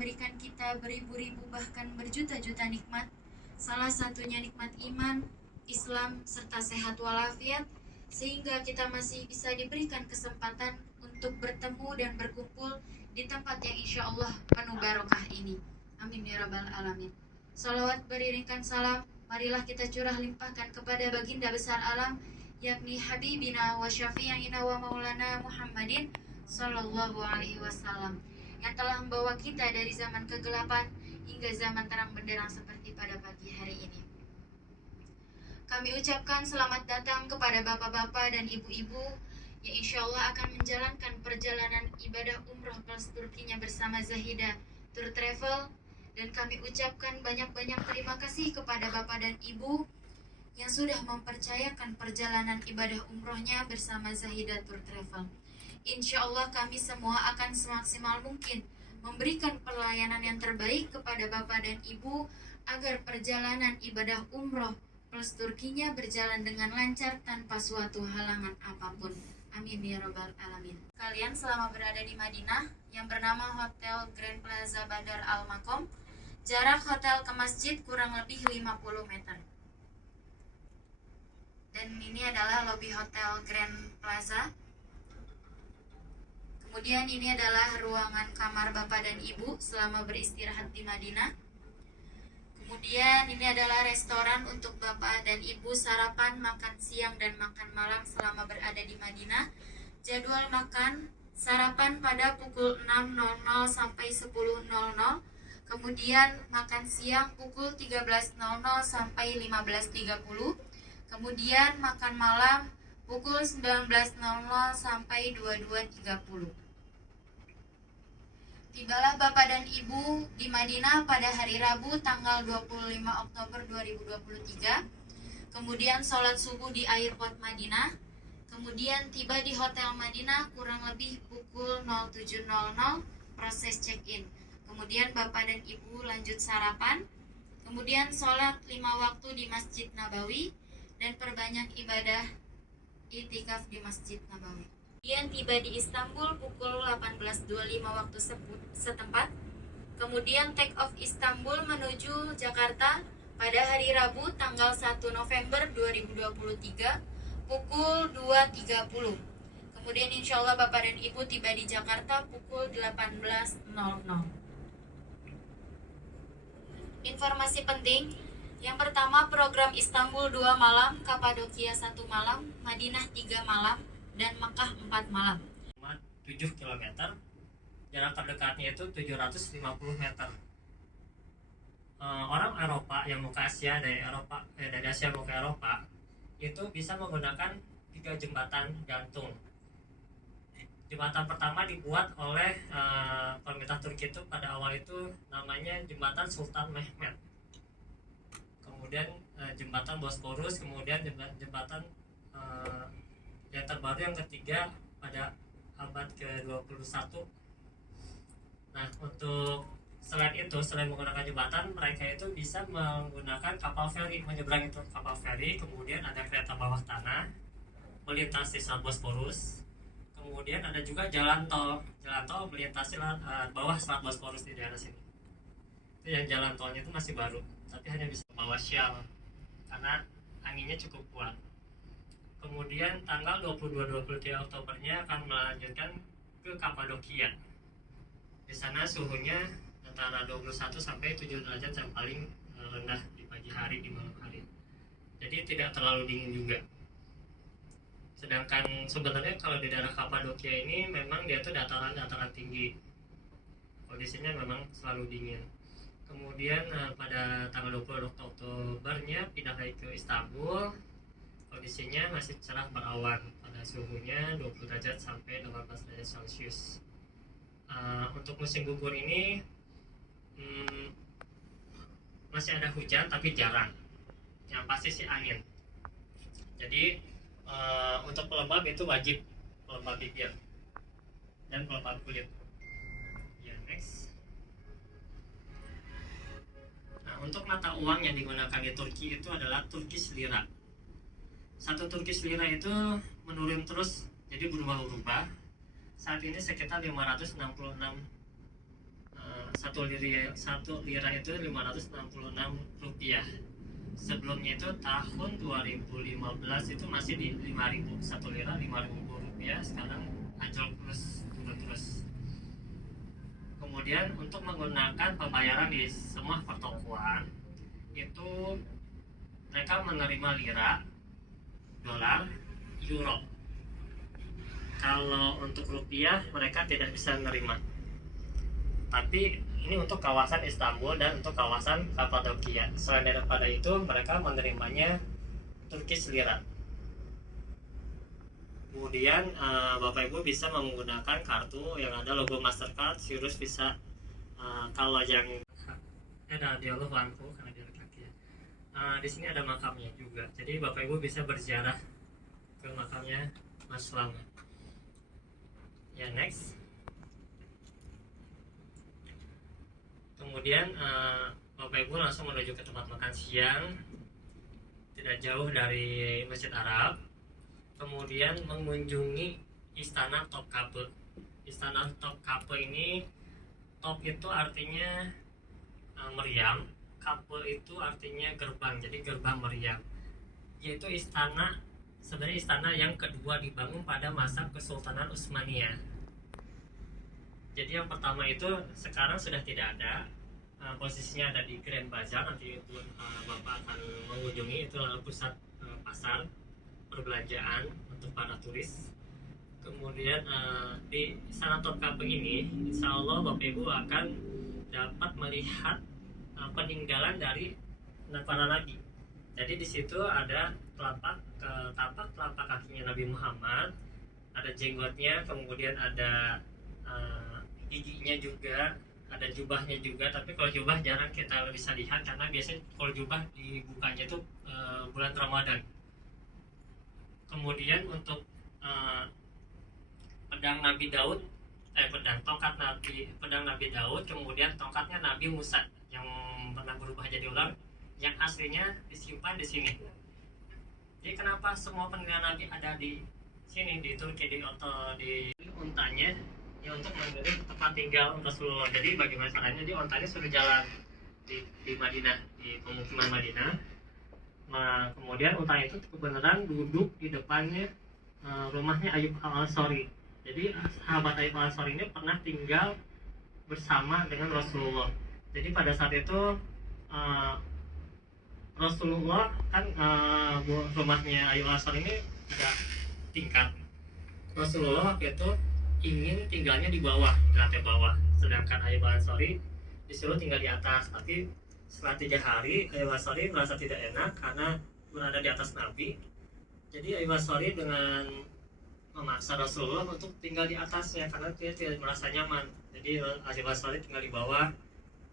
memberikan kita beribu-ribu bahkan berjuta-juta nikmat. Salah satunya nikmat iman, Islam, serta sehat walafiat, sehingga kita masih bisa diberikan kesempatan untuk bertemu dan berkumpul di tempat yang insya Allah penuh barokah ini. Amin ya rabbal alamin. Salawat beriringkan salam, marilah kita curah limpahkan kepada baginda besar alam, yakni Habibina wa Syafi'ina wa Maulana Muhammadin Sallallahu alaihi wasallam, yang telah membawa kita dari zaman kegelapan hingga zaman terang benderang seperti pada pagi hari ini. Kami ucapkan selamat datang kepada bapak-bapak dan ibu-ibu yang insya Allah akan menjalankan perjalanan ibadah umroh plus Turkinya bersama Zahida Tour Travel. Dan kami ucapkan banyak-banyak terima kasih kepada bapak dan ibu yang sudah mempercayakan perjalanan ibadah umrohnya bersama Zahida Tour Travel. Insya Allah kami semua akan semaksimal mungkin memberikan pelayanan yang terbaik kepada bapak dan ibu agar perjalanan ibadah umroh plus Turkinya berjalan dengan lancar tanpa suatu halangan apapun. Amin ya rabbal alamin. Kalian selama berada di Madinah yang bernama Hotel Grand Plaza Badar Al Maqam, jarak hotel ke masjid kurang lebih 50 meter. Dan ini adalah lobi Hotel Grand Plaza. Kemudian ini adalah ruangan kamar bapak dan ibu selama beristirahat di Madinah. Kemudian ini adalah restoran untuk bapak dan ibu sarapan, makan siang, dan makan malam selama berada di Madinah. Jadwal makan sarapan pada pukul 6.00 sampai 10.00. Kemudian makan siang pukul 13.00 sampai 15.30. Kemudian makan malam pukul 19.00 sampai 22.30. Tibalah Bapak dan Ibu di Madinah pada hari Rabu tanggal 25 Oktober 2023. Kemudian sholat subuh di airport Madinah. Kemudian tiba di Hotel Madinah kurang lebih pukul 07.00 proses check-in. Kemudian Bapak dan Ibu lanjut sarapan. Kemudian sholat 5 waktu di Masjid Nabawi dan perbanyak ibadah i'tikaf di Masjid Nabawi. Kemudian tiba di Istanbul pukul 18.25 waktu setempat. Kemudian take off Istanbul menuju Jakarta pada hari Rabu tanggal 1 November 2023 pukul 2.30. Kemudian insya Allah Bapak dan Ibu tiba di Jakarta pukul 18.00. Informasi penting. Yang pertama, program Istanbul 2 malam, Kapadokia 1 malam, Madinah 3 malam, dan Makkah 4 malam. 7 km, jarak terdekatnya itu 750 meter. Orang Eropa yang mau ke Asia dari Asia mau ke Eropa itu bisa menggunakan 3 jembatan gantung. Jembatan pertama dibuat oleh pemerintah Turki itu pada awal itu namanya jembatan Sultan Mehmet. Kemudian jembatan Bosporus, kemudian jembatan yang terbaru yang ketiga pada abad ke-21. Nah, untuk selain menggunakan jembatan, mereka itu bisa menggunakan kapal feri, menyeberang itu kapal feri, kemudian ada kereta bawah tanah melintasi Selat Bosporus. Kemudian ada juga jalan tol melintasi bawah Selat Bosporus di daerah sini. Itu yang jalan tolnya itu masih baru, tapi hanya bisa bawa shell karena anginnya cukup kuat. Kemudian tanggal 22-23 Oktobernya akan melanjutkan ke Kapadokia. Di sana suhunya antara 21 sampai 7 derajat yang paling rendah di pagi hari, di malam hari. Jadi tidak terlalu dingin juga. Sedangkan sebenarnya kalau di daerah Kapadokia ini memang dia itu dataran tinggi. Kondisinya memang selalu dingin. Kemudian pada tanggal 20 Oktobernya pindah lagi ke Istanbul. Kondisinya masih cerah berawan, pada suhunya 20 derajat sampai 18 derajat Celcius. Untuk musim gugur ini masih ada hujan tapi jarang. Yang pasti sih angin. Jadi untuk pelembab itu wajib, pelembab bibir dan pelembab kulit. Ya, next. Nah, untuk mata uang yang digunakan di Turki itu adalah Turkish lira. Satu Turkish lira itu menurun terus, jadi berubah-ubah. Saat ini sekitar 566 satu lira itu 566 rupiah. Sebelumnya itu tahun 2015 itu masih di 5.000, satu lira 5.000 rupiah. Sekarang anjlok terus, turun terus. Kemudian untuk menggunakan pembayaran di semua pertokoan itu mereka menerima lira, dolar, euro. Kalau untuk rupiah mereka tidak bisa menerima. Tapi ini untuk kawasan Istanbul dan untuk kawasan Kapadokia. Selain daripada itu mereka menerimanya Turkish lira. Kemudian Bapak Ibu bisa menggunakan kartu yang ada logo Mastercard, Sirus bisa. Kalau yang ada dialog lampu karena dia kaki ya. Di sini ada makamnya juga. Jadi Bapak Ibu bisa berziarah ke makamnya Mas Slamet. Ya, next. Kemudian Bapak Ibu langsung menuju ke tempat makan siang, tidak jauh dari Masjid Arab. Kemudian mengunjungi Istana Topkapı. Istana Topkapı ini, top itu artinya meriam, kapı itu artinya gerbang, jadi gerbang meriam. Yaitu sebenarnya istana yang kedua dibangun pada masa Kesultanan Utsmaniyah. Jadi yang pertama itu sekarang sudah tidak ada, posisinya ada di Grand Bazar. Nanti Bapak akan mengunjungi, itu pusat pasar perbelanjaan untuk para turis. Kemudian di Istana Topkapı ini, insya Allah Bapak Ibu akan dapat melihat peninggalan dari para nabi. Jadi di situ ada tapak kakinya Nabi Muhammad, ada jenggotnya, kemudian ada giginya juga, ada jubahnya juga. Tapi kalau jubah jarang kita bisa lihat karena biasanya kalau jubah dibukanya itu bulan Ramadan. Kemudian untuk pedang Nabi Daud, pedang Nabi Daud, kemudian tongkatnya Nabi Musa yang pernah berubah jadi ular, yang aslinya disimpan di sini. Jadi kenapa semua peninggalan Nabi ada di sini, di Turki, di untanya ya untuk menjadi tempat tinggal Rasulullah. Jadi bagaimana caranya? Di ontanya sudah jalan di Madinah, di pemukiman Madinah. Nah, kemudian unta itu kebenaran duduk di depannya rumahnya Ayyub al-Ansari. Jadi sahabat Ayyub al-Ansari ini pernah tinggal bersama dengan Rasulullah. Jadi pada saat itu Rasulullah kan rumahnya Ayyub al-Ansari ini 3 tingkat. Rasulullah waktu itu ingin tinggalnya di bawah, di lantai bawah, sedangkan Ayyub al-Ansari disuruh tinggal di atas. Tapi setelah 3 hari Ayyub al-Ansari merasa tidak enak karena berada di atas Nabi. Jadi Ayyub al-Ansari dengan memaksa Rasulullah untuk tinggal di atasnya karena dia tidak merasa nyaman. Jadi Ayyub al-Ansari tinggal di bawah,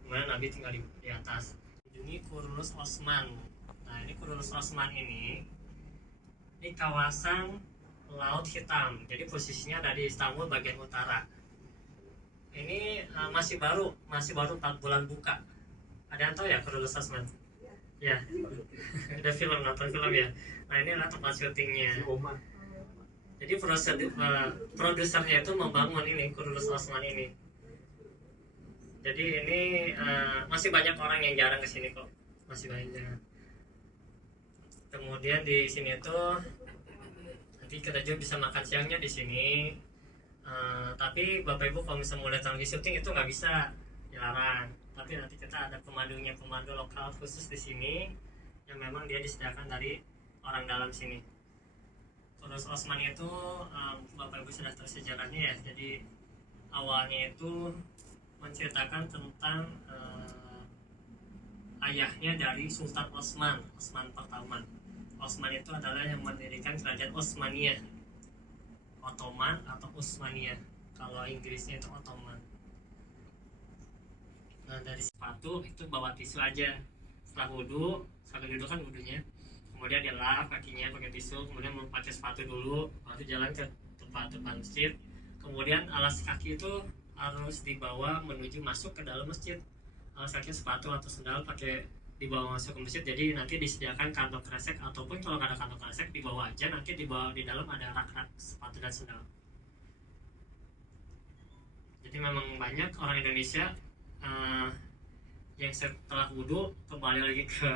kemudian Nabi tinggal di atas. Ini Kurulus Osman. Nah, ini Kurulus Osman ini kawasan Laut Hitam. Jadi posisinya ada di Istanbul bagian utara. Ini masih baru 4 bulan buka. Ada yang tahu ya Kurulus Osman? Ya. Ada nonton film ya. Nah, ini adalah tempat syutingnya. Jadi produsernya itu membangun ini Kurulus Osman ini. Jadi ini masih banyak orang yang jarang kesini kok. Masih banyak. Kemudian di sini tuh nanti kita juga bisa makan siangnya di sini. Tapi Bapak Ibu kalau misalnya mau datang di syuting itu nggak bisa, dilarang. Tapi nanti kita ada pemandu lokal khusus di sini yang memang dia disediakan dari orang dalam sini. Terus Osman itu Bapak Ibu sudah tahu sejarahnya ya. Jadi awalnya itu menceritakan tentang ayahnya dari Sultan Osman pertama. Osman itu adalah yang mendirikan kerajaan Utsmaniyah, Ottoman atau Utsmaniyah. Kalau Inggrisnya itu Ottoman. Nah, dari sepatu itu bawa tisu aja. Setelah wudhu, sambil duduk kan wudhunya, kemudian dia lap kakinya pakai tisu, kemudian pakai sepatu dulu, lalu jalan ke tempat masjid. Kemudian alas kaki itu harus dibawa menuju masuk ke dalam masjid. Alas kaki sepatu atau sendal pakai dibawa masuk ke masjid. Jadi nanti disediakan kantong kresek, ataupun kalau nggak ada kantong kresek dibawa aja, nanti dibawa di dalam ada rak-rak sepatu dan sendal. Jadi memang banyak orang Indonesia eh, yang setelah wudhu kembali lagi ke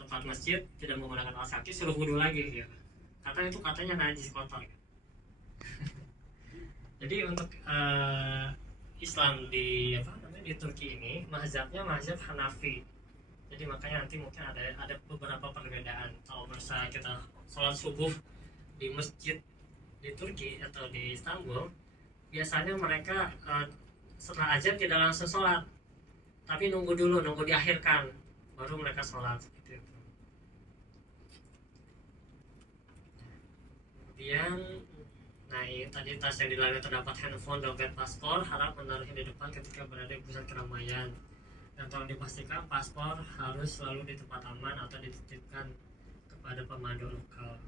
tempat masjid tidak menggunakan alas kaki suruh wudhu lagi gitu. Karena itu katanya najis kotor. Jadi untuk Islam di di Turki ini mazhabnya mazhab Hanafi. Jadi makanya nanti mungkin ada beberapa perbedaan. Kalau misalnya kita sholat subuh di masjid di Turki atau di Istanbul, biasanya mereka setelah azan tidak langsung sholat, tapi nunggu dulu, nunggu diakhirkan, baru mereka sholat seperti itu. Kemudian, nah ini tadi tas yang dilarang terdapat handphone, dompet, paspor, harap menaruhnya di depan ketika berada di pusat keramaian. Dan tolong dipastikan paspor harus selalu di tempat aman atau dititipkan kepada pemandu lokal.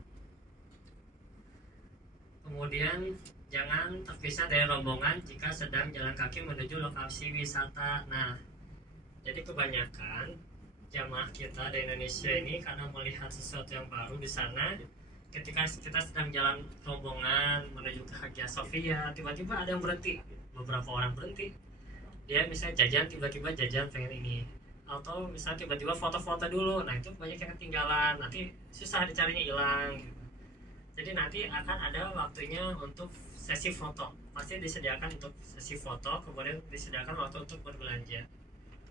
Kemudian jangan terpisah dari rombongan jika sedang jalan kaki menuju lokasi wisata. Nah, jadi kebanyakan jamaah kita di Indonesia ini karena melihat sesuatu yang baru di sana, ketika kita sedang jalan rombongan menuju ke Hagia Sophia, tiba-tiba ada yang berhenti, beberapa orang berhenti. Dia misalnya jajan, tiba-tiba jajan pengen ini, atau misalnya tiba-tiba foto-foto dulu. Nah itu banyak yang ketinggalan, nanti susah dicarinya, hilang gitu. Jadi nanti akan ada waktunya untuk sesi foto, pasti disediakan untuk sesi foto, kemudian disediakan waktu untuk berbelanja.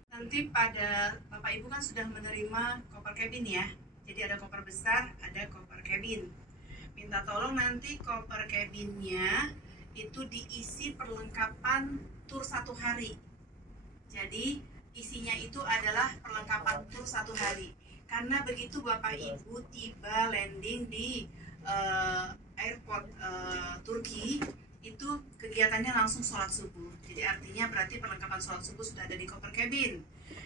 Nanti pada Bapak Ibu kan sudah menerima koper cabin ya. Jadi ada koper besar, ada koper cabin. Minta tolong nanti koper cabinnya itu diisi perlengkapan tur 1 hari. Jadi isinya itu adalah perlengkapan tur 1 hari. Karena begitu Bapak Ibu tiba landing di airport Turki, itu kegiatannya langsung sholat subuh. Jadi artinya berarti perlengkapan sholat subuh sudah ada di koper cabin.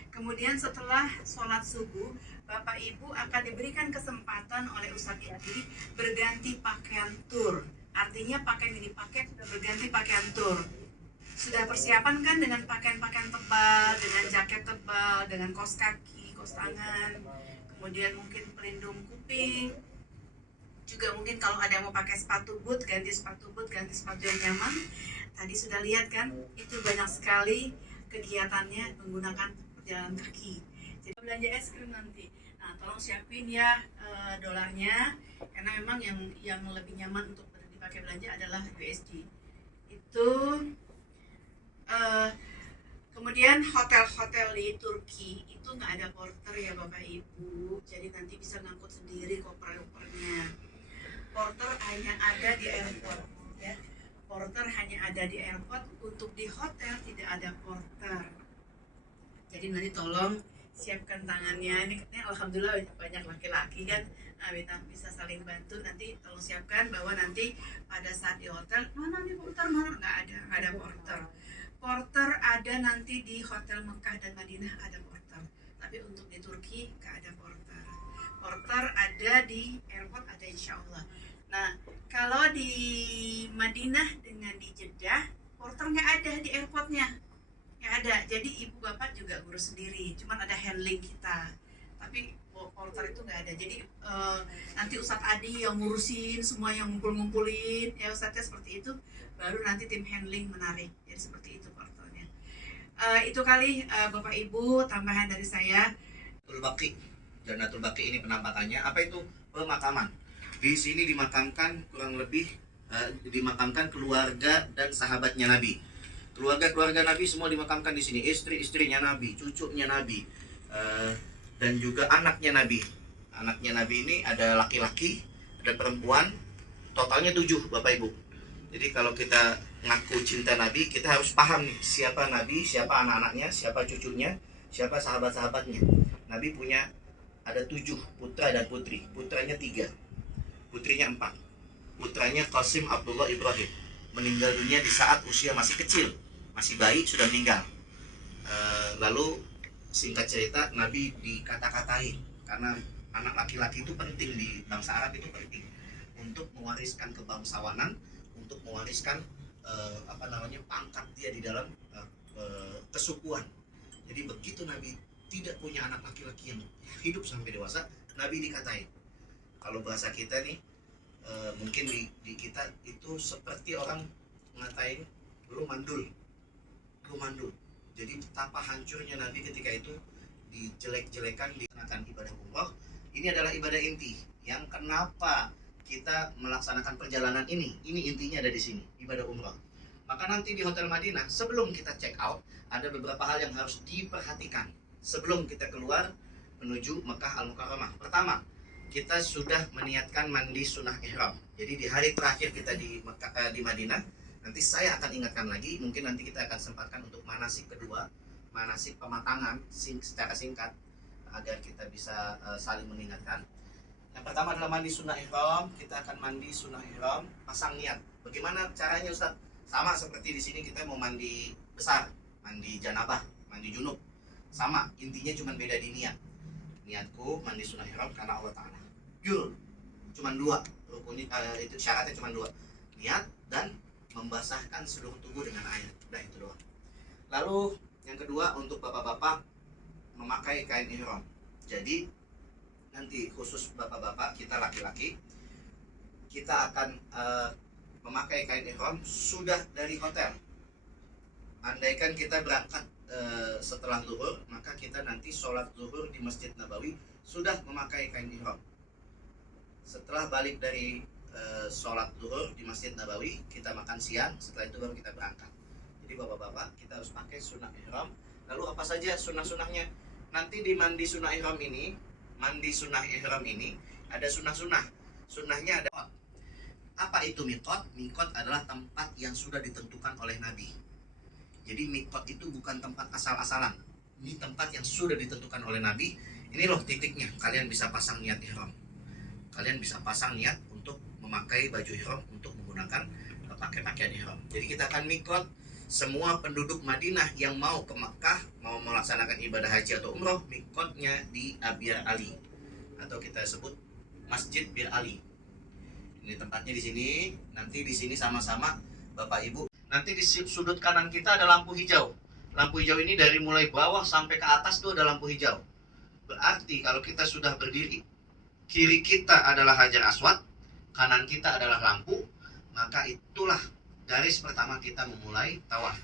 Kemudian setelah sholat subuh, Bapak Ibu akan diberikan kesempatan oleh Ustadz Edi berganti pakaian tur. Artinya pakaian yang dipakai sudah berganti pakaian tur. Sudah persiapan kan dengan pakaian-pakaian tebal, dengan jaket tebal, dengan kaos kaki, kaos tangan, kemudian mungkin pelindung kuping. Juga mungkin kalau ada yang mau pakai sepatu boot, ganti sepatu boot, ganti sepatu yang nyaman. Tadi sudah lihat kan, itu banyak sekali kegiatannya menggunakan perjalanan kaki. Jadi belanja es krim nanti. Nah, tolong siapin ya dolarnya, karena memang yang lebih nyaman untuk dipakai belanja adalah USD. Itu kemudian hotel-hotel di Turki itu nggak ada porter ya Bapak Ibu, jadi nanti bisa ngangkut sendiri koper-kopernya. Porter hanya ada di airport ya. Porter hanya ada di airport, untuk di hotel tidak ada porter. Jadi nanti tolong siapkan tangannya. Ini alhamdulillah banyak laki-laki kan, bisa saling bantu. Nanti tolong siapkan bahwa nanti pada saat di hotel, mana nih porter, mana nggak ada porter. Porter ada nanti di hotel Mekah dan Madinah ada porter, tapi untuk di Turki nggak ada porter. Porter ada di airport, ada insya Allah. Nah, kalau di Madinah dengan di Jeddah, porter nggak ada di airportnya, nggak ada. Jadi ibu bapak juga ngurus sendiri, cuman ada handling kita, tapi porter itu nggak ada. Jadi nanti Ustadz Adi yang ngurusin semua, yang ngumpulin ya Ustadznya, seperti itu. Baru nanti tim handling menarik. Jadi seperti itu porternya. Itu kali Bapak Ibu tambahan dari saya. Baqi. Jannatul Baqi ini penampakannya. Apa itu? Pemakaman. Di sini dimakamkan kurang lebih dimakamkan keluarga dan sahabatnya Nabi. Keluarga Nabi semua dimakamkan di sini. Istri-istrinya Nabi, cucunya Nabi, dan juga anaknya Nabi. Anaknya Nabi ini ada laki-laki, ada perempuan, totalnya 7 Bapak Ibu. Jadi kalau kita ngaku cinta Nabi, kita harus paham nih, siapa Nabi, siapa anak-anaknya, siapa cucunya, siapa sahabat-sahabatnya. Nabi punya ada 7 putra dan putri. Putranya 3, putrinya 4. Putranya Qasim Abdullah Ibrahim meninggal dunia di saat usia masih kecil, masih bayi, sudah meninggal. Lalu singkat cerita, Nabi dikata-katain karena anak laki-laki itu penting di bangsa Arab, itu penting untuk mewariskan kebangsawanan, untuk mewariskan pangkat dia di dalam kesukuan. Jadi begitu Nabi tidak punya anak laki-laki yang hidup sampai dewasa, Nabi dikatain. Kalau bahasa kita nih, mungkin di kita itu seperti orang ngatain lu mandul. Jadi betapa hancurnya Nabi ketika itu dijelek-jelekan dikenakan ibadah umroh. Ini adalah ibadah inti yang kenapa kita melaksanakan perjalanan ini. Ini intinya ada di sini, ibadah umroh. Maka nanti di Hotel Madinah sebelum kita check out ada beberapa hal yang harus diperhatikan sebelum kita keluar menuju Mekah Al-Mukarramah. Pertama, kita sudah meniatkan mandi sunnah ihram. Jadi di hari terakhir kita di Madinah, nanti saya akan ingatkan lagi, mungkin nanti kita akan sempatkan untuk manasik kedua, manasik pematangan secara singkat agar kita bisa saling mengingatkan. Yang pertama adalah mandi sunnah ihram. Kita akan mandi sunnah ihram, pasang niat. Bagaimana caranya, Ustaz? Sama seperti di sini kita mau mandi besar, mandi janabah, mandi junub. Sama, intinya cuma beda di niat. Niatku mandi sunnah ihram karena Allah Ta'ala. Yul, cuma dua rukunnya, itu syaratnya cuma dua, niat dan membasahkan seluruh tubuh dengan air. Udah itu doang. Lalu yang kedua untuk bapak-bapak memakai kain ihram. Jadi nanti khusus bapak-bapak, kita laki-laki, kita akan memakai kain ihram sudah dari hotel. Andaikan kita berangkat setelah zuhur, maka kita nanti sholat zuhur di Masjid Nabawi sudah memakai kain ihram. Setelah balik dari sholat zuhur di Masjid Nabawi, kita makan siang, setelah itu baru kita berangkat. Jadi bapak-bapak, kita harus pakai sunnah ihram. Lalu apa saja sunnah-sunnahnya? Nanti di mandi sunnah ihram ini, ada sunnah-sunnah. Sunnahnya ada. Apa itu miqat? Miqat adalah tempat yang sudah ditentukan oleh Nabi. Jadi miqat itu bukan tempat asal-asalan. Ini tempat yang sudah ditentukan oleh Nabi. Ini loh titiknya. Kalian bisa pasang niat ihram. Kalian bisa pasang niat untuk memakai baju ihram, untuk menggunakan pakai pakaian ihram. Jadi kita akan miqat. Semua penduduk Madinah yang mau ke Makkah, mau melaksanakan ibadah haji atau umroh, miqatnya di Bir Ali, atau kita sebut Masjid Bir Ali. Ini tempatnya di sini. Nanti di sini sama-sama Bapak Ibu. Nanti di sudut kanan kita ada lampu hijau. Lampu hijau ini dari mulai bawah sampai ke atas tuh ada lampu hijau. Berarti kalau kita sudah berdiri, kiri kita adalah Hajar Aswad, kanan kita adalah lampu, maka itulah garis pertama kita memulai tawaf.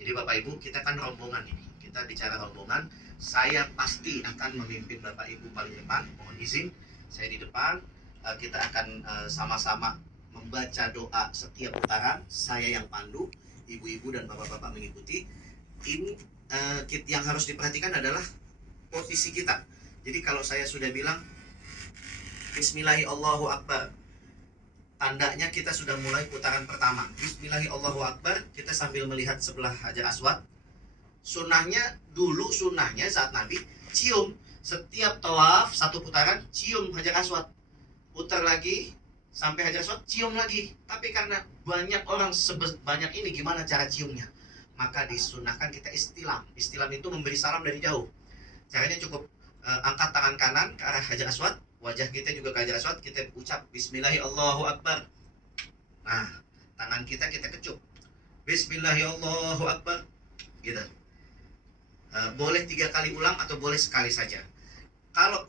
Jadi Bapak Ibu, kita kan rombongan ini. Kita bicara rombongan. Saya pasti akan memimpin Bapak Ibu paling depan. Mohon izin, saya di depan. Kita akan sama-sama membaca doa setiap putaran. Saya yang pandu, ibu-ibu dan bapak-bapak mengikuti. Ini yang harus diperhatikan adalah posisi kita. Jadi kalau saya sudah bilang Bismillahirrahmanirrahim, tandanya kita sudah mulai putaran pertama. Bismillahirrahmanirrahim, kita sambil melihat sebelah Hajar Aswad. Sunnahnya saat Nabi cium. Setiap tawaf satu putaran cium Hajar Aswad. Putar lagi sampai Hajar Aswad, cium lagi. Tapi karena banyak orang sebanyak ini, gimana cara ciumnya? Maka disunahkan kita istilam. Istilam itu memberi salam dari jauh. Caranya cukup angkat tangan kanan ke arah Hajar Aswad, wajah kita juga ke Hajar Aswad, kita ucap Bismillahirrahmanirrahim. Nah, tangan kita kecup Bismillahirrahmanirrahim, gitu. Boleh 3 kali ulang atau boleh sekali saja. Kalau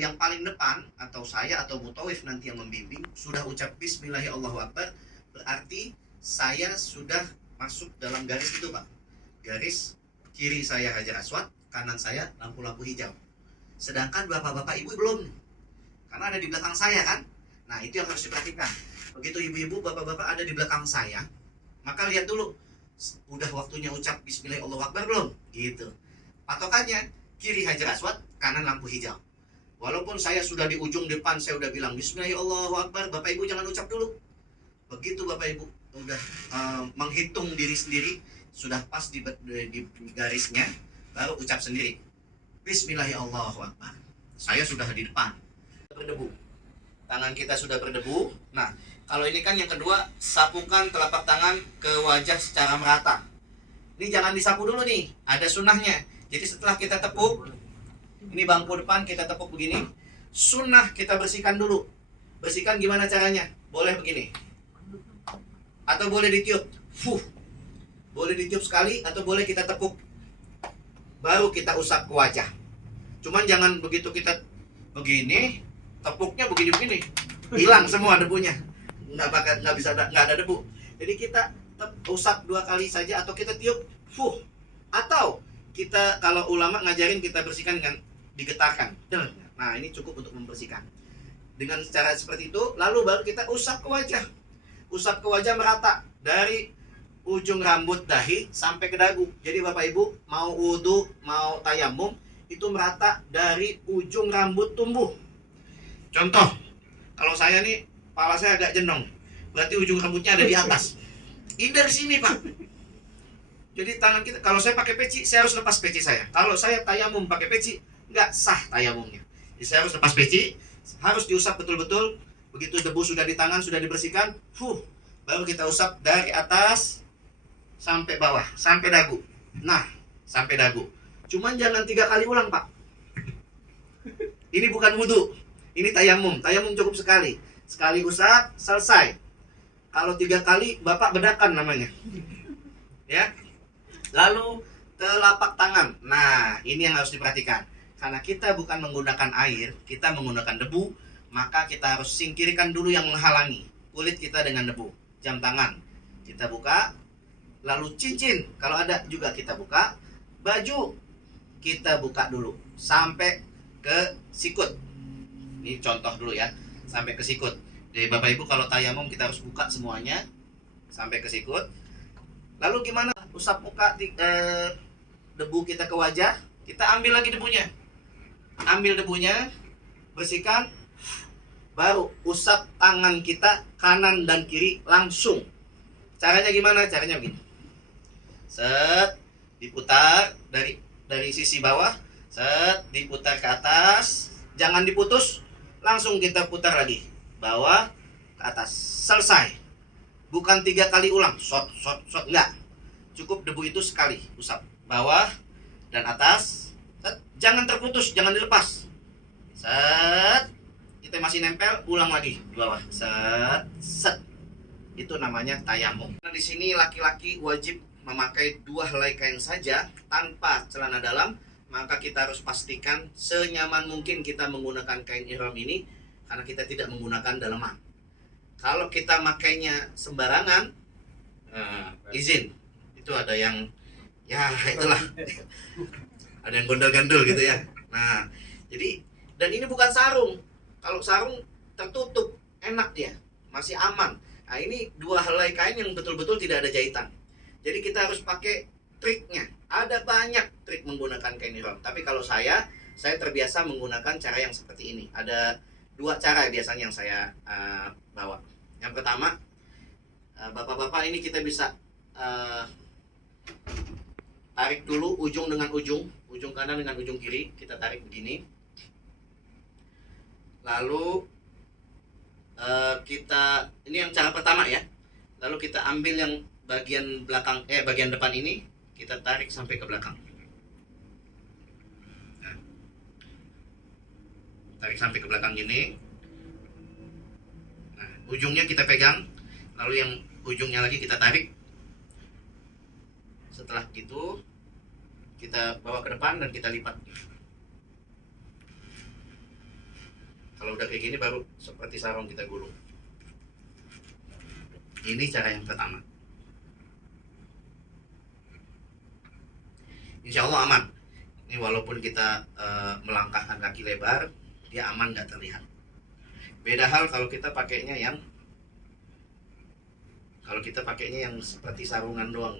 yang paling depan atau saya atau mutawif nanti yang membimbing sudah ucap Bismillahirrahmanirrahim, berarti saya sudah masuk dalam garis itu, Pak. Garis kiri saya Hajar Aswad, kanan saya lampu-lampu hijau. Sedangkan bapak-bapak ibu belum, karena ada di belakang saya kan. Nah, itu yang harus diperhatikan. Begitu ibu-ibu, bapak-bapak ada di belakang saya, maka lihat dulu, udah waktunya ucap Bismillahirrahmanirrahim belum? Gitu. Patokannya kiri Hajar Aswad, kanan lampu hijau. Walaupun saya sudah di ujung depan, saya udah bilang Bismillahirrahmanirrahim, Bapak Ibu jangan ucap dulu. Begitu Bapak Ibu udah menghitung diri sendiri, sudah pas di garisnya, baru ucap sendiri Bismillahirrahmanirrahim. Saya sudah di depan. Berdebu. Tangan kita sudah berdebu. Nah, kalau ini kan yang kedua, sapukan telapak tangan ke wajah secara merata. Ini jangan disapu dulu nih, ada sunnahnya. Jadi setelah kita tepuk, ini bangku depan kita tepuk begini, sunnah kita bersihkan dulu. Bersihkan gimana caranya? Boleh begini, atau boleh ditiup. Boleh ditiup sekali, atau boleh kita tepuk. Baru kita usap ke wajah. Cuman jangan begitu kita begini, tepuknya begini-begini, hilang semua debunya. Nggak ada debu. Jadi kita usap 2 kali saja, atau kita tiup, Atau kita kalau ulama ngajarin kita bersihkan dengan digetarkan. Nah, ini cukup untuk membersihkan. Dengan cara seperti itu, lalu baru kita usap ke wajah. Usap ke wajah merata dari ujung rambut dahi sampai ke dagu. Jadi Bapak Ibu mau wudhu, mau tayamum, itu merata dari ujung rambut tumbuh. Contoh, kalau saya nih, kepala saya agak jenong, berarti ujung rambutnya ada di atas. Ini dari sini, Pak. Jadi tangan kita, kalau saya pakai peci, saya harus lepas peci saya. Kalau saya tayamum pakai peci, nggak sah tayamumnya. Jadi saya harus lepas peci, harus diusap betul-betul. Begitu debu sudah di tangan, sudah dibersihkan, baru kita usap dari atas sampai bawah, sampai dagu. Nah, sampai dagu. Cuman jangan 3 kali ulang, Pak. Ini bukan wudhu, ini tayamum. Tayamum cukup sekali. Sekali usap, selesai. Kalau 3 kali, Bapak bedakan namanya. Ya. Lalu telapak tangan. Nah, ini yang harus diperhatikan. Karena kita bukan menggunakan air, kita menggunakan debu, maka kita harus singkirkan dulu yang menghalangi kulit kita dengan debu. Jam tangan kita buka, lalu cincin kalau ada juga kita buka, baju kita buka dulu sampai ke sikut. Ini contoh dulu ya, sampai ke sikut. Jadi Bapak Ibu kalau tayamum kita harus buka semuanya sampai ke sikut. Lalu gimana? Usap muka, debu kita ke wajah, kita ambil lagi debunya. Ambil debunya, bersihkan, baru usap tangan kita kanan dan kiri langsung. Caranya gimana? Caranya begini. Set, diputar dari sisi bawah, set, diputar ke atas, jangan diputus, langsung kita putar lagi. Bawah ke atas. Selesai. Bukan 3 kali ulang, shot, enggak. Cukup debu itu sekali usap. Bawah dan atas. Set. Jangan terputus, jangan dilepas. Set. Kita masih nempel, ulang lagi di bawah. Set. Itu namanya tayamum. Nah, di sini laki-laki wajib memakai 2 helai kain saja tanpa celana dalam. Maka kita harus pastikan senyaman mungkin kita menggunakan kain ihram ini karena kita tidak menggunakan daleman. Kalau kita makainya sembarangan, izin. Itu ada yang, ya itulah. Ada yang gondol-gandul gitu ya. Nah, jadi, dan ini bukan sarung. Kalau sarung tertutup, enak dia, masih aman. Nah, ini 2 helai kain yang betul-betul tidak ada jahitan. Jadi kita harus pakai triknya. Ada banyak trik menggunakan kain ihram. Tapi kalau saya terbiasa menggunakan cara yang seperti ini. Ada 2 cara biasanya yang saya bawa. Yang pertama, bapak-bapak ini kita bisa tarik dulu ujung dengan ujung kanan dengan ujung kiri, kita tarik begini. Lalu kita, ini yang cara pertama ya. Lalu kita ambil yang bagian belakang, bagian depan ini, kita tarik sampai ke belakang. Nah, tarik sampai ke belakang gini. Nah, ujungnya kita pegang, lalu yang ujungnya lagi kita tarik. Setelah itu kita bawa ke depan dan kita lipat. Kalau udah kayak gini baru seperti sarung kita gulung. Ini cara yang pertama. Insya Allah aman. Ini walaupun kita melangkahkan kaki lebar, dia aman, nggak terlihat. Beda hal kalau kita pakainya yang seperti sarungan doang.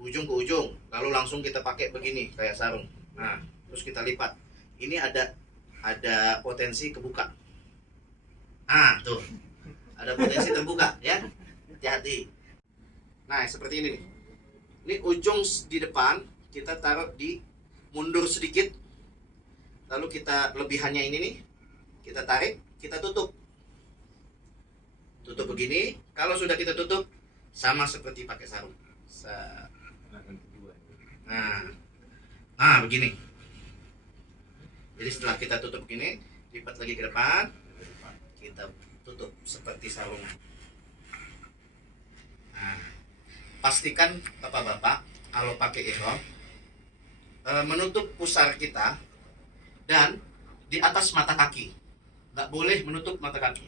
Ujung ke ujung, lalu langsung kita pakai begini kayak sarung. Nah, terus kita lipat. Ini ada potensi kebuka. Nah, tuh. Ada potensi terbuka ya. Hati-hati. Nah, seperti ini nih. Ini ujung di depan kita taruh di mundur sedikit. Lalu kita lebihannya ini nih, kita tarik, kita tutup. Tutup begini. Kalau sudah kita tutup, sama seperti pakai sarung. Nah, begini. Jadi setelah kita tutup begini, lipat lagi ke depan, kita tutup seperti sarung. Nah, pastikan bapak-bapak kalau pakai ihram menutup pusar kita dan di atas mata kaki. Nggak boleh menutup mata kaki,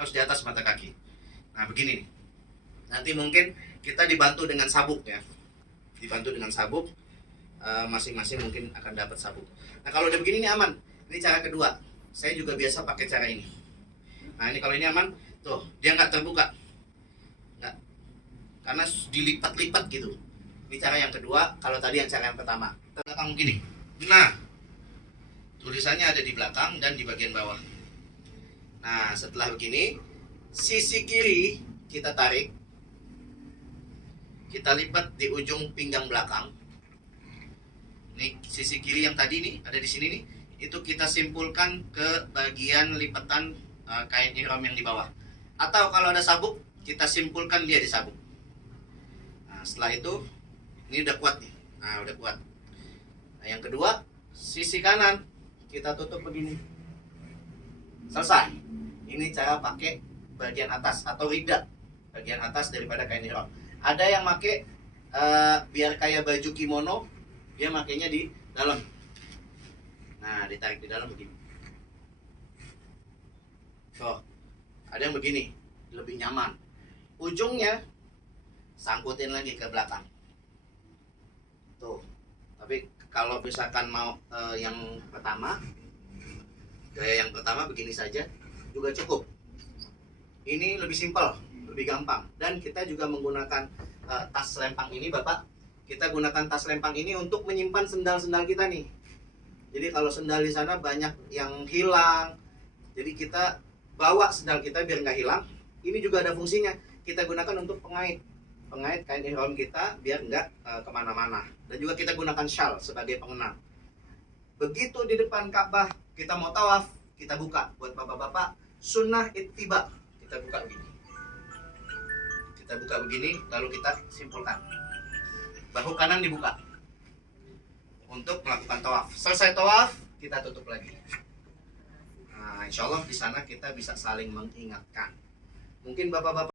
harus di atas mata kaki. Nah, begini nih. Nanti mungkin kita dibantu dengan sabuk ya. dibantu dengan sabuk. Masing-masing mungkin akan dapat sabuk. Nah kalau udah begini ini aman. Ini cara kedua. Saya juga biasa pakai cara ini. Nah ini kalau ini aman, tuh dia nggak terbuka, nggak, karena dilipat-lipat gitu. Ini cara yang kedua. Kalau tadi yang cara yang pertama, belakang begini. Nah tulisannya ada di belakang dan di bagian bawah. Nah setelah begini, sisi kiri kita tarik, kita lipat di ujung pinggang belakang. Nih sisi kiri yang tadi nih ada di sini nih, itu kita simpulkan ke bagian lipatan kain ihram yang di bawah. Atau kalau ada sabuk, kita simpulkan dia di sabuk. Nah setelah itu ini udah kuat nih. Nah udah kuat. Nah yang kedua, sisi kanan kita tutup begini. Selesai. Ini cara pakai bagian atas atau rida, bagian atas daripada kain ihram. Ada yang pakai biar kayak baju kimono, dia makainya di dalam. Nah, ditarik di dalam begini. Tuh, ada yang begini, lebih nyaman. Ujungnya sangkutin lagi ke belakang. Tuh. Tapi kalau misalkan mau yang pertama, gaya yang pertama begini saja juga cukup. Ini lebih simpel, lebih gampang. Dan kita juga menggunakan tas lempang ini, Bapak. Kita gunakan tas lempang ini untuk menyimpan sendal-sendal kita nih. Jadi kalau sendal di sana banyak yang hilang, jadi kita bawa sendal kita biar nggak hilang. Ini juga ada fungsinya. Kita gunakan untuk pengait kain ihram kita biar nggak kemana-mana. Dan juga kita gunakan shawl sebagai pengenal. Begitu di depan Ka'bah kita mau tawaf, kita buka. Buat bapak-bapak, sunnah ittiba. Kita buka begini. Kita buka begini, lalu kita simpulkan. Bahu kanan dibuka untuk melakukan tawaf. Selesai tawaf, kita tutup lagi. Nah, insya Allah di sana kita bisa saling mengingatkan. Mungkin bapak-bapak